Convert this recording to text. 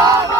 好棒